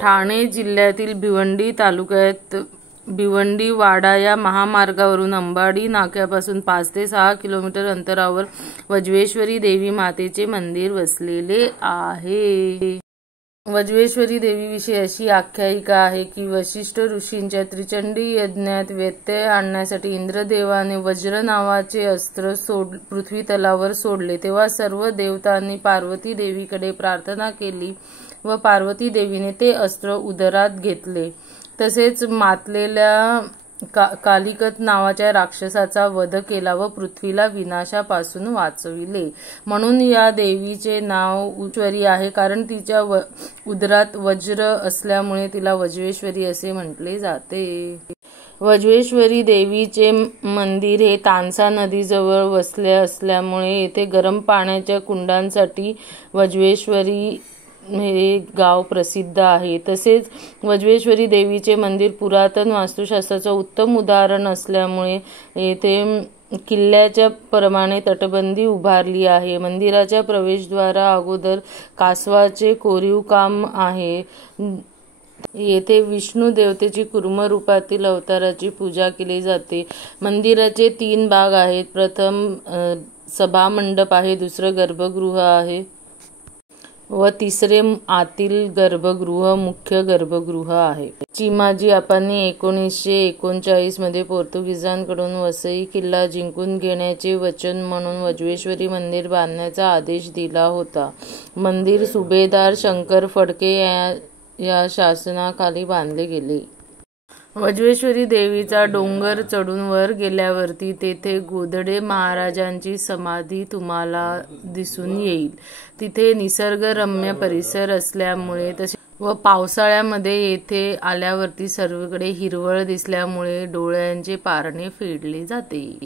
ठाणे जिल्ह्यातील भिवंडी तालुक्यात भिवंडी वाडा या महामार्गावरून अंबाडी नाक्यापासून 5 ते 6 किलोमीटर अंतरावर वज्रेश्वरी देवी मातेचे मंदिर वसलेले आहे। वज्रेश्वरी देवीविषयी अशी आख्यायिका आहे की वशिष्ठ ऋषींच्या त्रिचंडी यज्ञात व्यत्यय आणण्यासाठी इंद्रदेवाने वज्र नावाचे अस्त्र पृथ्वी तलावर सोडले, तेव्हा सर्व देवतांनी पार्वती देवीकडे प्रार्थना केली व पार्वती देवीने ते अस्त्र उदरात घेतले। तसेच मातलेल्या कालिकत नावाच्या राक्षसाचा वध केला व पृथ्वीला विनाशापासून वाचविले। म्हणून या देवीचे नाव वज्रेश्वरी आहे, कारण तिच्या उदरात वज्र असल्यामुळे तिला वज्रेश्वरी असे म्हटले जाते। वज्रेश्वरी देवीचे मंदिर हे तानसा नदीजवळ वसले असल्यामुळे येथे गरम पाण्याच्या कुंडांसाठी वज्रेश्वरी हे गाव प्रसिद्ध आहे। तसेच वज्रेश्वरी देवीचे मंदिर पुरातन वास्तुशास्त्राचं उत्तम उदाहरण असल्यामुळे येथे किल्ल्याच्या प्रमाणे तटबंदी उभारली आहे। मंदिराच्या प्रवेशद्वारा अगोदर कासवाचे कोरीव काम आहे। येथे विष्णू देवतेची कूर्म रूपातील अवताराची पूजा केली जाते। मंदिराचे 3 भाग आहेत। प्रथम सभामंडप आहे, दुसरे गर्भगृह आहे व तिसरे आतील गर्भगृह मुख्य गर्भगृह आहे। चिमाजी अप्पांनी 1939 मध्ये पोर्तुगीजांकडून वसई किल्ला जिंकून घेण्याचे वचन म्हणून वज्रेश्वरी मंदिर बांधण्याचा आदेश दिला होता। मंदिर सुभेदार शंकर फडके या शासनाखाली बांधले गेले। वज्रेश्वरी देवीचा डोंगर चढून वर गेल्यावरती तेथे गोदडे महाराजांची समाधी तुम्हाला दिसून येईल। तिथे निसर्गरम्य परिसर असल्यामुळे व पावसाळ्यामध्ये येथे आल्यावरती सर्वकडे हिरवळ दिसल्यामुळे डोळ्यांचे पारणे फेडले जाते।